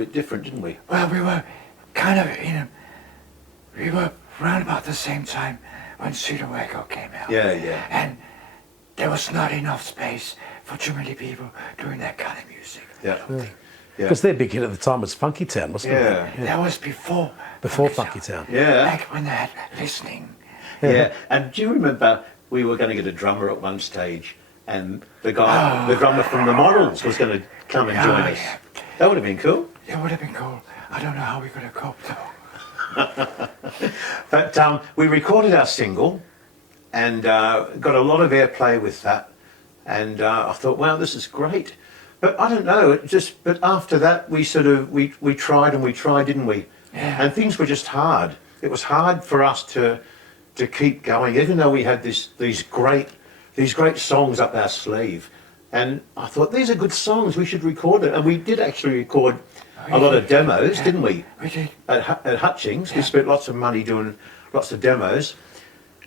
bit different, didn't we? Well, we were kind of we were around about the same time when Pseudo-Echo came out. Yeah, yeah. And there was not enough space for too many people doing that kind of music. Yeah. Because their big hit at the time was Funky Town, wasn't it? Yeah. That was before Funky Town. Yeah. Like when they had listening. Yeah. And do you remember we were going to get a drummer at one stage, and the drummer from the Models was going to come and join us. Yeah. That would have been cool. It would have been cool. I don't know how we could have coped though. But we recorded our single and got a lot of airplay with that. And I thought, wow, this is great. But I don't know, but after that we we tried and we tried, didn't we? Yeah. And things were just hard. It was hard for us to keep going, even though we had these great songs up our sleeve. And I thought, these are good songs, we should record it. And we did actually record a lot of demos, didn't we? We did. At Hutchings. We spent lots of money doing lots of demos.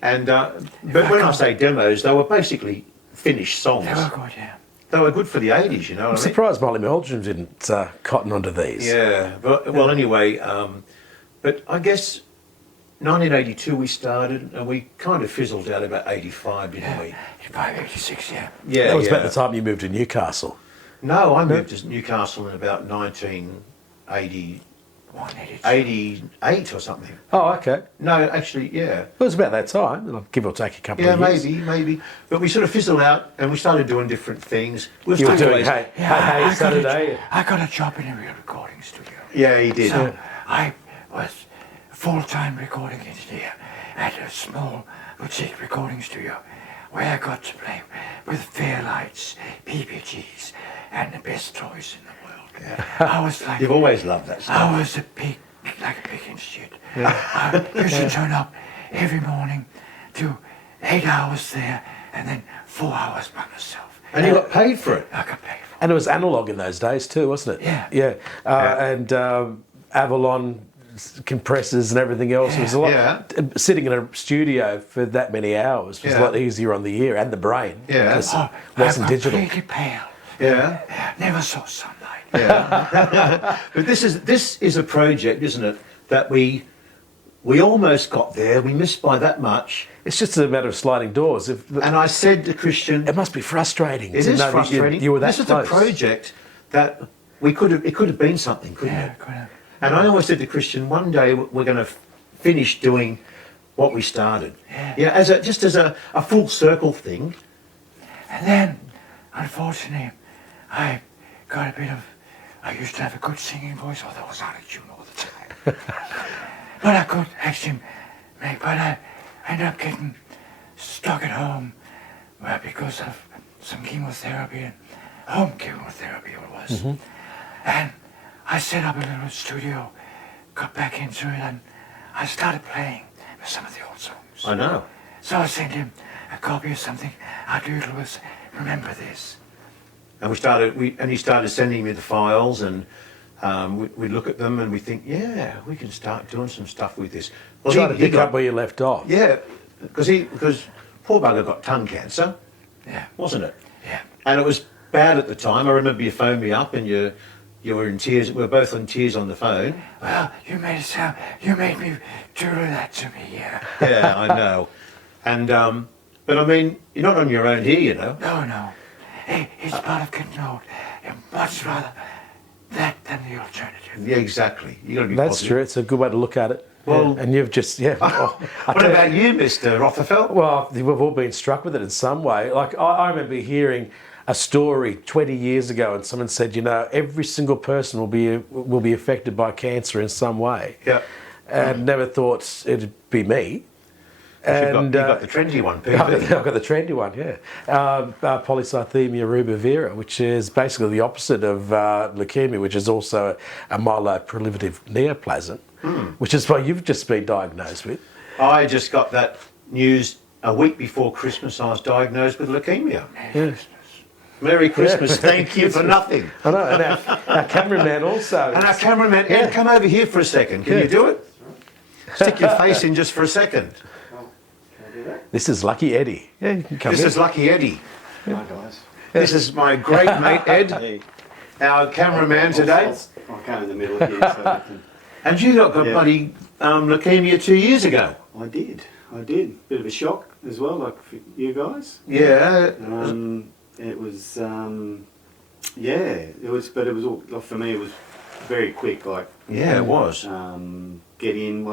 And but when I say demos, they were basically finished songs. They were good, yeah. They were good for the 80s, you know what I I'm mean? surprised Molly Meldrum didn't cotton onto these. Yeah, but, well, anyway, but I guess 1982 we started, and we kind of fizzled out about 85, didn't we? 85, 86, yeah. Yeah, That was about the time you moved to Newcastle. No, I moved to Newcastle in about 1980, 88 or something. Oh, okay. No, actually, yeah. It was about that time, give or take a couple of years. Maybe. But we sort of fizzled out, and we started doing different things. You were doing Hey Saturday. I got a job in a real recording studio. Yeah, he did. So I was a full-time recording engineer at a small boutique recording studio where I got to play with Fairlights, PPGs, and the best toys in the world. Yeah. I was like, You've always loved that stuff. I was like a big institute. I used to turn up every morning, do 8 hours there, and then 4 hours by myself. And you got paid for it. I got paid for it. And it was analogue in those days too, wasn't it? Yeah. Yeah. Yeah. And Avalon compressors and everything else. It was a lot. Yeah. Sitting in a studio for that many hours was a lot easier on the ear and the brain. Yeah. Because Oh, it wasn't I'm digital. completely pale. Yeah. Never saw sunlight. Yeah. But this is a project, isn't it, that we almost got there. We missed by that much. It's just a matter of sliding doors. And I said to Christian, It must be frustrating. it to is know that frustrating. You were that This is close. a project that it could have been something, couldn't Yeah, it? could have. And I always said to Christian, one day we're going to finish doing what we started. Yeah. Just as a full circle thing. And then, unfortunately, I got a bit of. I used to have a good singing voice, although I was out of tune all the time. But I could actually make. But I ended up getting stuck at home, because of some chemotherapy and home chemotherapy it was. And I set up a little studio, got back into it, and I started playing with some of the old songs. I know. So I sent him a copy of something I doodled with. Remember this? And he started sending me the files, and we look at them and we think, yeah, we can start doing some stuff with this. Well, Try to pick up where you left off. Yeah, because poor bugger got tongue cancer, Yeah. wasn't it? Yeah. And it was bad at the time. I remember you phoned me up and you were in tears. We were both in tears on the phone. Well, you made me doodle that to me, yeah. Yeah, I know. And but I mean, you're not on your own here, you know. No. Hey, it's part of getting old. You'd much rather that than the alternative. Yeah, exactly. You got to be That's positive. true. It's a good way to look at it. Well- and you've just Oh, What about you, Mr. Rotherfeld? Well, we've all been struck with it in some way. Like I remember hearing a story 20 years ago, and someone said, every single person will be affected by cancer in some way. Yeah. And never thought it'd be me. You've got the trendy one, I've PV. got the trendy one, yeah. Polycythemia rubra vera, which is basically the opposite of leukemia, which is also a myeloproliferative neoplasm, which is what you've just been diagnosed with. I just got that news a week before Christmas. I was diagnosed with leukemia. Yeah. Merry Christmas. Thank you for nothing. I know, and our cameraman also. And our cameraman, Ed, come over here for a second. Can you do it? Stick your face in just for a second. This is Lucky Eddie. Yeah, you can come This in. is Lucky Eddie. Hi guys. This is my great mate Ed, our cameraman today. I came in the middle here, so I can... And you got Yeah. bloody leukemia 2 years ago. I did. Bit of a shock as well, like for you guys. Yeah. It was, but it was all, like, for me, it was very quick. Like, Yeah, it was. get in,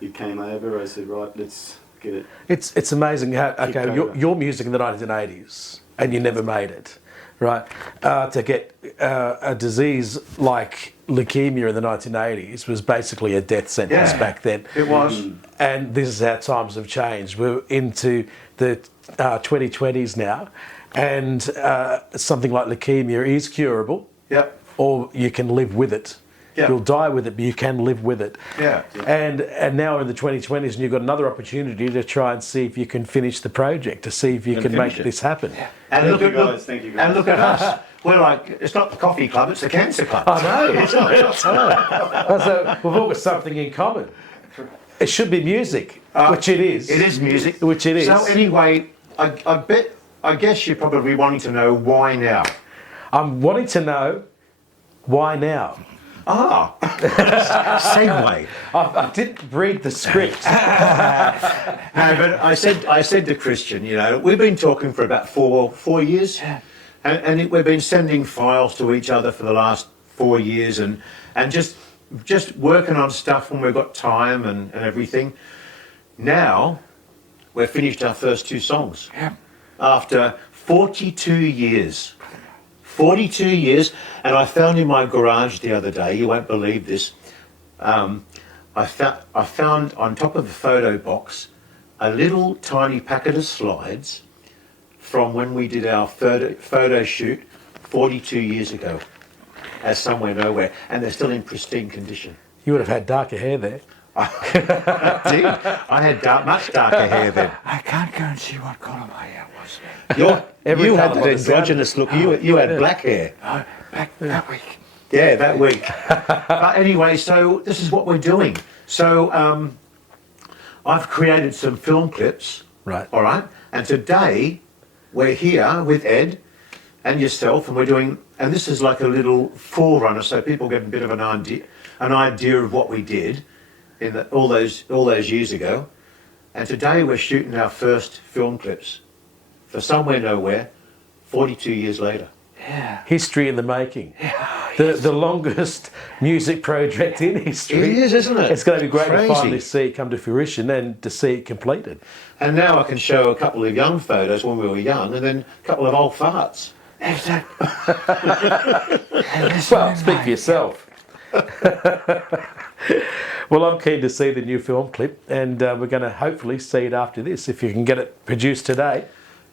you came over, I said, right, let's get it. It's amazing how, Keep okay, going. your music in the 1980s, and you never made it, right? To get a disease like leukemia in the 1980s was basically a death sentence Yeah. back then. It was. And this is how times have changed. We're into the 2020s now, and something like leukemia is curable, Yep. or you can live with it. Yeah. You'll die with it, but you can live with it. Yeah. And now we're in the 2020s, and you've got another opportunity to try and see if you can finish the project, to see if you And can make finish it. this happen. And Thank look you at guys, thank you guys. And look at us. We're like, it's not the coffee club, it's the cancer club. I know. So we've all got something in common. It should be music, which it is. It is music. Which it is. So anyway, I guess you're probably wanting to know why now. I'm wanting to know why now. Ah, segue. I didn't read the script. No, but I said to Christian, you know, we've been talking for about four years, and we've been sending files to each other for the last 4 years, and just working on stuff when we've got time and everything. Now, we've finished our first 2 songs. Yeah. After 42 years. 42 years, and I found in my garage the other day, you won't believe this, I found on top of the photo box a little tiny packet of slides from when we did our photo shoot 42 years ago at Somewhere Nowhere, and they're still in pristine condition. You would have had darker hair there. Did? I had much darker hair then. I can't go and see what colour my hair was. Every You had colour that was the androgynous look. You had black hair. Oh, back that week. Yeah, that week. But anyway, so this is what we're doing. So I've created some film clips. Right. All right. And today we're here with Ed and yourself, and we're doing. And this is like a little forerunner, so people get a bit of an idea of what we did in all those years ago. And today we're shooting our first film clips for Somewhere Nowhere, 42 years later. Yeah. History in the making. The longest music project in history. It is, isn't it? It's going to be great to Crazy. finally see it come to fruition and to see it completed. And now I can show a couple of young photos when we were young, and then a couple of old farts. Exactly. Well, speak for yourself. Well, I'm keen to see the new film clip, and we're going to hopefully see it after this, if you can get it produced today.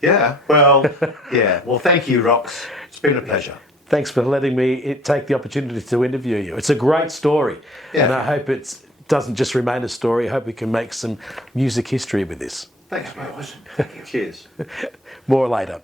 Yeah, well, yeah. Well, thank you, Rox. It's been a pleasure. Thanks for letting me take the opportunity to interview you. It's a great story, Yeah. and I hope it doesn't just remain a story. I hope we can make some music history with this. Thanks, mate. It wasn't. Thank you. Cheers. More later.